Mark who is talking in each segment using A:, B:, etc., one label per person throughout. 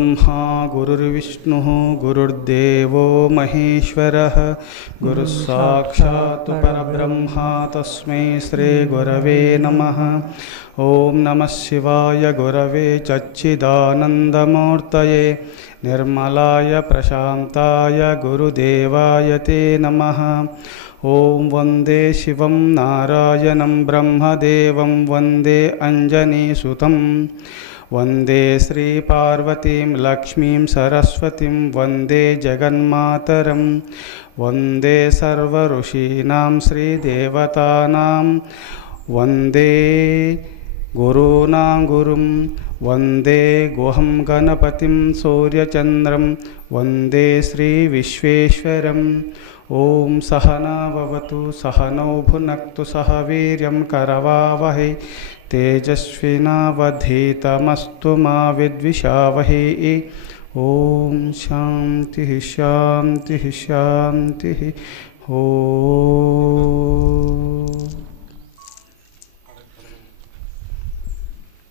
A: गुरुर्ब्रह्मा गुरुर्विष्णुः, गुरुर्देवो महेश्वरः। गुरुः साक्षात् परब्रह्मा, तस्मै श्रीगुरवे नमः। ॐ नमः शिवाय, गुरवे चच्चिदानन्दमूर्तये। निर्मलाय, प्रशान्ताय, गुरुदेवाय ते नमः। ॐ वन्दे शिवं नारायणं ब्रह्मदेवं वन्दे अञ्जनीसुतं वन्दे श्रीपार्वतीं लक्ष्मीं सरस्वतीं वन्दे जगन्मातरं वन्दे सर्वऋषीणां श्रीदेवतानां वन्दे गुरूणां गुरुं वन्दे गुहं गणपतिं सूर्यचन्द्रं वन्दे श्रीविश्वेश्वरम् ॐ सहना भवतु सहनौ भुनक्तु सह वीर्यं करवावहै तेजस्विनावधीतमस्तु मा विद्विषावहै ॐ शान्तिः शान्तिः शान्तिः ॐ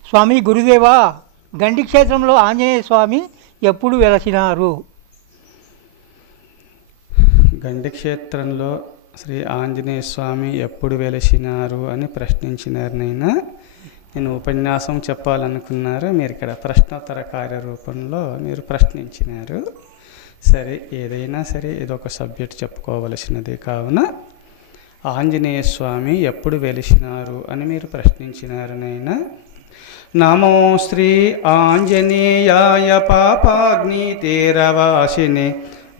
B: స్వామి గురుదేవా గండి క్షేత్రంలో ఆంజనేయ స్వామి ఎప్పుడు వెలసినారు
A: గండి క్షేత్రంలో శ్రీ ఆంజనేయ స్వామి ఎప్పుడు వెలిసినారు అని ప్రశ్నించినారు నేను. నేను ఉపన్యాసం చెప్పాలనుకున్నారు. మీరు ఇక్కడ ప్రశ్నోత్తర కార్యరూపంలో మీరు ప్రశ్నించినారు. సరే ఏదైనా సరే ఇదొక సబ్జెక్ట్ చెప్పుకోవలసినది కావున ఆంజనేయ స్వామి ఎప్పుడు వెలిసినారు అని మీరు ప్రశ్నించినారు నైనా. నమో శ్రీ ఆంజనేయాయ పాపాగ్ని తీరవాసిని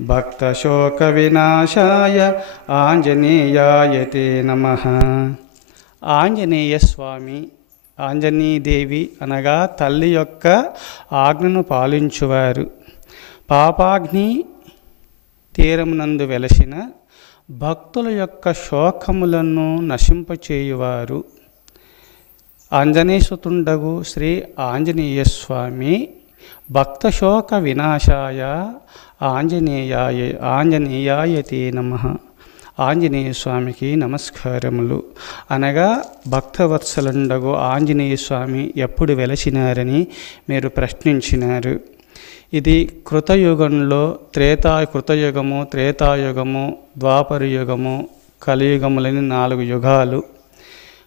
A: భక్తశోకవినాశాయ వినాశాయ నమ ఆంజనేయ స్వామి ఆంజనీదేవి అనగా తల్లి యొక్క ఆజ్ఞను పాలించువారు. పాపాగ్ని తీరమునందు వెలసిన భక్తుల యొక్క శోకములను నశింపచేయువారు. ఆంజనేయసుతుండగు శ్రీ ఆంజనేయ స్వామి భక్తశోక వినాశాయ ఆంజనేయాయ ఆంజనేయాయతే నమ. ఆంజనేయ స్వామికి నమస్కారములు. అనగా భక్తవత్సలుండగు ఆంజనేయ స్వామి ఎప్పుడు వెలసినారని మీరు ప్రశ్నించినారు. ఇది కృతయుగంలో త్రేతా కృతయుగము త్రేతాయుగము ద్వాపర యుగము కలియుగములని నాలుగు యుగాలు.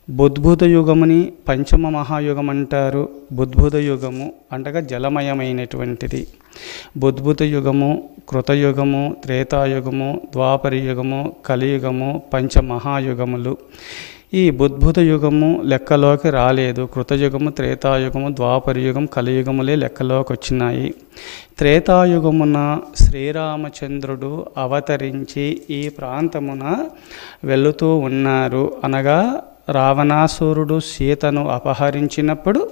A: బుద్భుత యుగముని పంచమ మహాయుగం అంటారు. బుద్భుత యుగము అంటగా జలమయమైనటువంటిది. బుద్భుత యుగము కృతయుగము త్రేతాయుగము ద్వాపర యుగము కలియుగము పంచమహాయుగములు. ఈ బుద్భుత యుగము లెక్కలోకి రాలేదు. కృతయుగము త్రేతాయుగము ద్వాపర యుగం కలియుగములే లెక్కలోకి వచ్చినాయి త్రేతాయుగమున శ్రీరామచంద్రుడు అవతరించి ఈ ప్రాంతమున వెళుతూ ఉన్నారు. అనగా రావణాసురుడు సీతను అపహరించినప్పుడు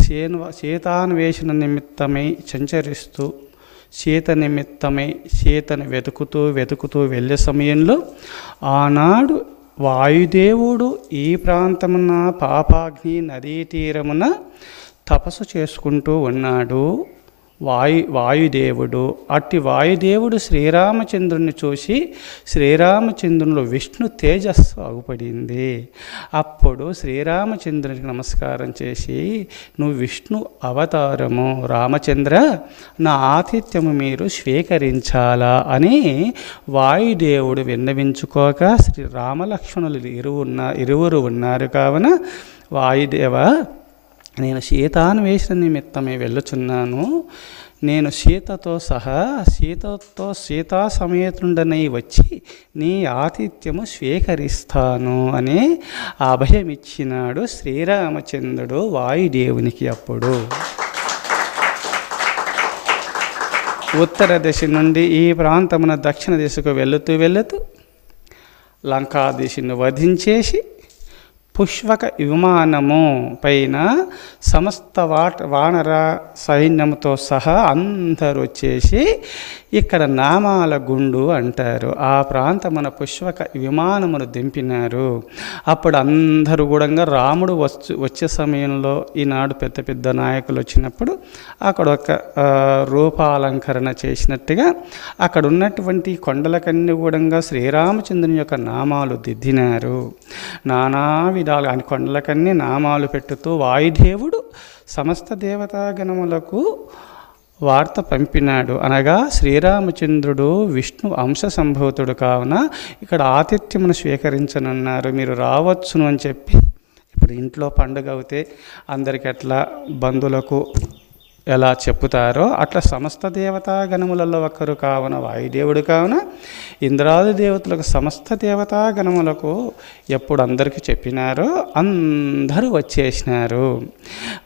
A: సేను సీతాన్వేషణ నిమిత్తమై సంచరిస్తూ సీత నిమిత్తమై సీతను వెతుకుతూ వెతుకుతూ వెళ్ళే సమయంలో ఆనాడు వాయుదేవుడు ఈ ప్రాంతమున పాపాగ్ని నదీ తీరమున తపస్సు చేసుకుంటూ ఉన్నాడు. వాయు వాయుదేవుడు. అట్టి వాయుదేవుడు శ్రీరామచంద్రుని చూసి శ్రీరామచంద్రునిలో విష్ణు తేజస్సు అగుపడింది అప్పుడు శ్రీరామచంద్రునికి నమస్కారం చేసి నువ్వు విష్ణు అవతారము రామచంద్ర నా ఆతిథ్యము మీరు స్వీకరించాలా? అని వాయుదేవుడు విన్నవించుకోక శ్రీ రామలక్ష్మణులు ఇరువు ఉన్న ఇరువురు ఉన్నారు కావున వాయుదేవ నేను సీతాన్వేషణ నిమిత్తమే వెళ్ళుచున్నాను. నేను సీతతో సహా సీతతో సీతా సమేతుండనై వచ్చి నీ ఆతిథ్యము స్వీకరిస్తాను అని అభయమిచ్చినాడు శ్రీరామచంద్రుడు వాయుదేవునికి అప్పుడు. ఉత్తర దిశ నుండి ఈ ప్రాంతమున దక్షిణ దిశకు వెళుతూ వెళుతూ లంకాదేశిని వధించేసి పుష్పక విమానము పైన సమస్త వాట వానర సైన్యంతో సహా అందరూ వచ్చేసి ఇక్కడ నామాల గుండు అంటారు. ఆ ప్రాంతమున పుష్పక విమానమును దింపినారు. అప్పుడు అందరూ కూడా రాముడు వచ్చి వచ్చే సమయంలో ఈనాడు పెద్ద పెద్ద నాయకులు వచ్చినప్పుడు అక్కడ ఒక రూపాలంకరణ చేసినట్టుగా అక్కడ ఉన్నటువంటి కొండలకన్నీ కూడా శ్రీరామచంద్రుని యొక్క నామాలు దిద్దినారు. నానా విధాలు అని కొండలకన్నీ నామాలు పెట్టుతూ వాయుదేవుడు సమస్త దేవతాగణములకు వార్త పంపినాడు. అనగా శ్రీరామచంద్రుడు విష్ణు అంశ సంభూతుడు కావున ఇక్కడ ఆతిథ్యమును స్వీకరించనున్నారు. మీరు రావచ్చును అని చెప్పి ఇప్పుడు ఇంట్లో పండుగ అవుతే అందరికి ఎట్లా బంధువులకు ఎలా చెప్పుతారో అట్లా సమస్త దేవతా గణములలో ఒకరు కావున వాయుదేవుడు కావున ఇంద్రాది దేవతలకు సమస్త దేవతా గణములకు ఎప్పుడు అందరికీ చెప్పినారో అందరూ వచ్చేసినారు.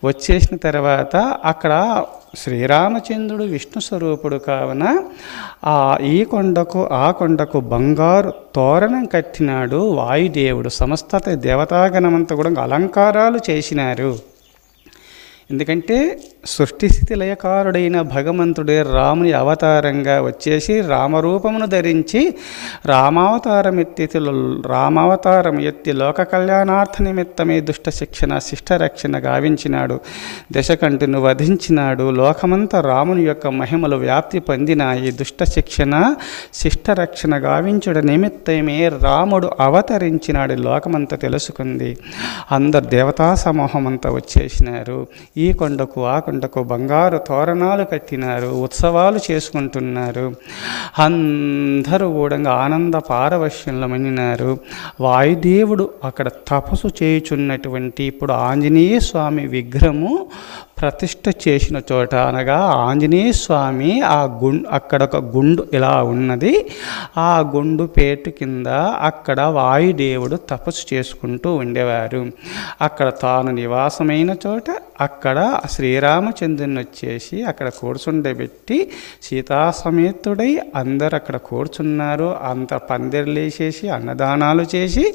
A: వచ్చేసిన తర్వాత అక్కడ శ్రీరామచంద్రుడు విష్ణు స్వరూపుడు కావున ఆ ఈ కొండకు ఆ కొండకు బంగారు తోరణం కట్టినాడు వాయుదేవుడు. సమస్త దేవతాగణమంతా కూడా అలంకారాలు చేసినారు. ఎందుకంటే సృష్టి స్థితి లయకారుడైన భగవంతుడే రాముని అవతారంగా వచ్చేసి రామరూపమును ధరించి రామావతారం ఎత్తి రామావతారం ఎత్తి లోక కళ్యాణార్థ నిమిత్తమే దుష్ట శిక్షణ శిష్ట రక్షణ గావించినాడు. దశకంటును వధించినాడు. లోకమంతా రాముని యొక్క మహిమలు వ్యాప్తి పొందినాయి. దుష్ట శిక్షణ శిష్ట రక్షణ గావించుడ నిమిత్తమే రాముడు అవతరించినాడు. లోకమంతా తెలుసుకుంది. అందరు దేవతా సమూహం అంతా వచ్చేసినారు. ఈ కొండకు ఆ కొండకు బంగారు తోరణాలు కట్టినారు ఉత్సవాలు చేసుకుంటున్నారు. అందరూ కూడా ఆనంద పారవశ్యంలో మనినారు వాయుదేవుడు అక్కడ తపస్సు చేయుచున్నటువంటి ఇప్పుడు ఆంజనేయ స్వామి విగ్రహము ప్రతిష్ట చేసిన చోట అనగా ఆంజనేయ స్వామి ఆ గుండు అక్కడ ఒక గుండు ఇలా ఉన్నది. ఆ గుండు పేటు కింద అక్కడ వాయుదేవుడు తపస్సు చేసుకుంటూ ఉండేవారు. అక్కడ తాను నివాసమైన చోట అక్కడ శ్రీరామచంద్రుని వచ్చేసి అక్కడ కూర్చుండబెట్టి సీతాసమేతుడై అందరు అక్కడ కూర్చున్నారు. అంత పందిర్లేసేసి అన్నదానాలు చేసి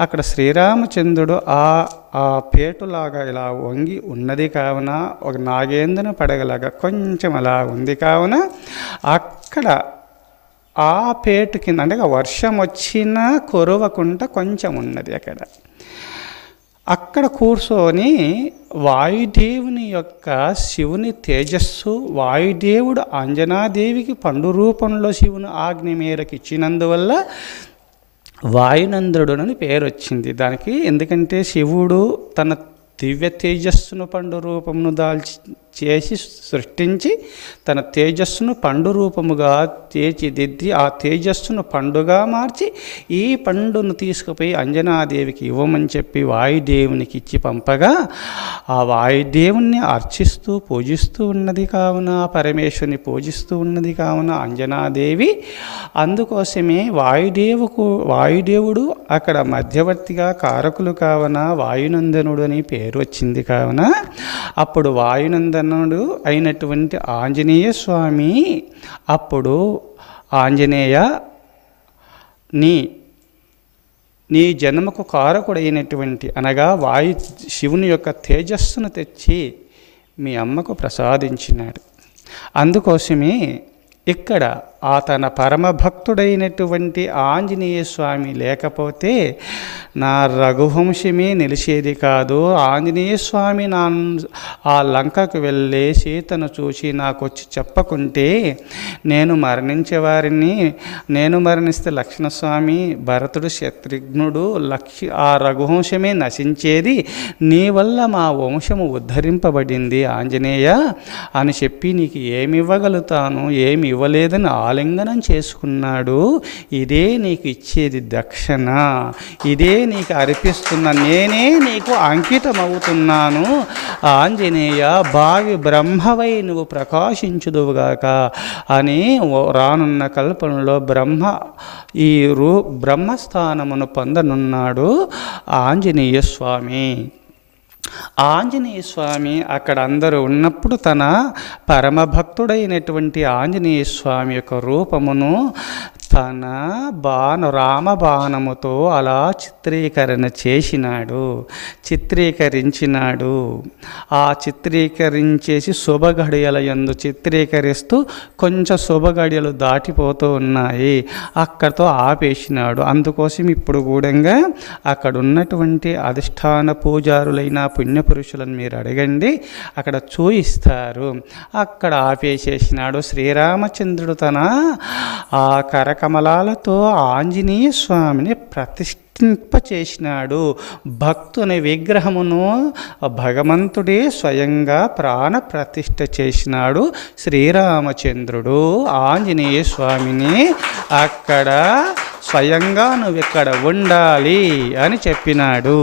A: అక్కడ శ్రీరామచంద్రుడు ఆ ఆ పేటులాగా ఇలా వంగి ఉన్నది కావున ఒక నాగేంద్రను పడగలాగా కొంచెం అలా ఉంది కావున అక్కడ ఆ పేటు కింద అంటే వర్షం వచ్చినా కొరవకుండా కొంచెం ఉన్నది అక్కడ. అక్కడ కూర్చొని వాయుదేవుని యొక్క శివుని తేజస్సు వాయుదేవుడు అంజనాదేవికి పండు రూపంలో శివుని ఆజ్ఞ మేరకు ఇచ్చినందువల్ల వాయునంద్రుడు అని పేరు వచ్చింది దానికి ఎందుకంటే శివుడు తన దివ్య తేజస్సును పండు రూపమును దాల్చి చేసి సృష్టించి తన తేజస్సును పండు రూపముగా తీర్చిదిద్ది ఆ తేజస్సును పండుగా మార్చి ఈ పండును తీసుకుపోయి అంజనాదేవికి ఇవ్వమని చెప్పి వాయుదేవునికి ఇచ్చి పంపగా ఆ వాయుదేవుణ్ణి అర్చిస్తూ పూజిస్తూ ఉన్నది కావున పరమేశ్వరుని పూజిస్తూ ఉన్నది కావున అంజనాదేవి. అందుకోసమే వాయుదేవుకు వాయుదేవుడు అక్కడ మధ్యవర్తిగా కారకులు కావున వాయునందనుడు అని పేరు వచ్చింది కావున. అప్పుడు వాయునందనుడు అయినటువంటి ఆంజనేయ స్వామి అప్పుడు ఆంజనేయ నీ నీ జన్మకు కారకుడైనటువంటి అనగా వాయు శివుని యొక్క తేజస్సును తెచ్చి మీ అమ్మకు ప్రసాదించినాడు. అందుకోసమే ఇక్కడ ఆ తన పరమభక్తుడైనటువంటి ఆంజనేయ స్వామి లేకపోతే నా రఘువంశమే నిలిచేది కాదు. ఆంజనేయ స్వామి నా ఆ లంకకు వెళ్ళే సీతను చూసి నాకు వచ్చి చెప్పకుంటే నేను మరణించేవారిని నేను మరణిస్తే లక్ష్మణస్వామి భరతుడు శత్రుఘ్నుడు లక్ష ఆ రఘువంశమే నశించేది నీ వల్ల మా వంశము ఉద్ధరింపబడింది ఆంజనేయ అని చెప్పి నీకు ఏమి ఇవ్వగలుగుతాను ఏమి ఇవ్వలేదని ఆలింగనం చేసుకున్నాడు. ఇదే నీకు ఇచ్చేది దక్షిణ. ఇదే నీకు అర్పిస్తున్న నేనే నీకు అంకితమవుతున్నాను. ఆంజనేయ భావి బ్రహ్మవై నువ్వు ప్రకాశించుదువుగాక అని రానున్న కల్పనలో బ్రహ్మ ఈ రూ బ్రహ్మస్థానమును పొందనున్నాడు ఆంజనేయ స్వామి. ఆంజనేయ స్వామి అక్కడ అందరూ ఉన్నప్పుడు తన పరమభక్తుడైనటువంటి ఆంజనేయ స్వామి యొక్క రూపమును తన బాణ రామబాణముతో అలా చిత్రీకరణ చేసినాడు చిత్రీకరించినాడు. ఆ చిత్రీకరించేసి శుభగడియల యందు చిత్రీకరిస్తూ కొంచెం శుభగడియలు దాటిపోతూ ఉన్నాయి. అక్కడితో ఆపేసినాడు. అందుకోసం ఇప్పుడు కూడా అక్కడ ఉన్నటువంటి అధిష్టాన పూజారులైన పుణ్యపురుషులను మీరు అడగండి. అక్కడ చూయిస్తారు. అక్కడ ఆపేసేసినాడు. శ్రీరామచంద్రుడు తన ఆ కరక కమలాలతో ఆంజనేయ స్వామిని ప్రతిష్ఠింపచేసినాడు. భక్తుని విగ్రహమును భగవంతుడే స్వయంగా ప్రాణ ప్రతిష్ఠ చేసినాడు శ్రీరామచంద్రుడు. ఆంజనేయ స్వామిని అక్కడ స్వయంగా నువ్వు ఇక్కడ ఉండాలి అని చెప్పినాడు.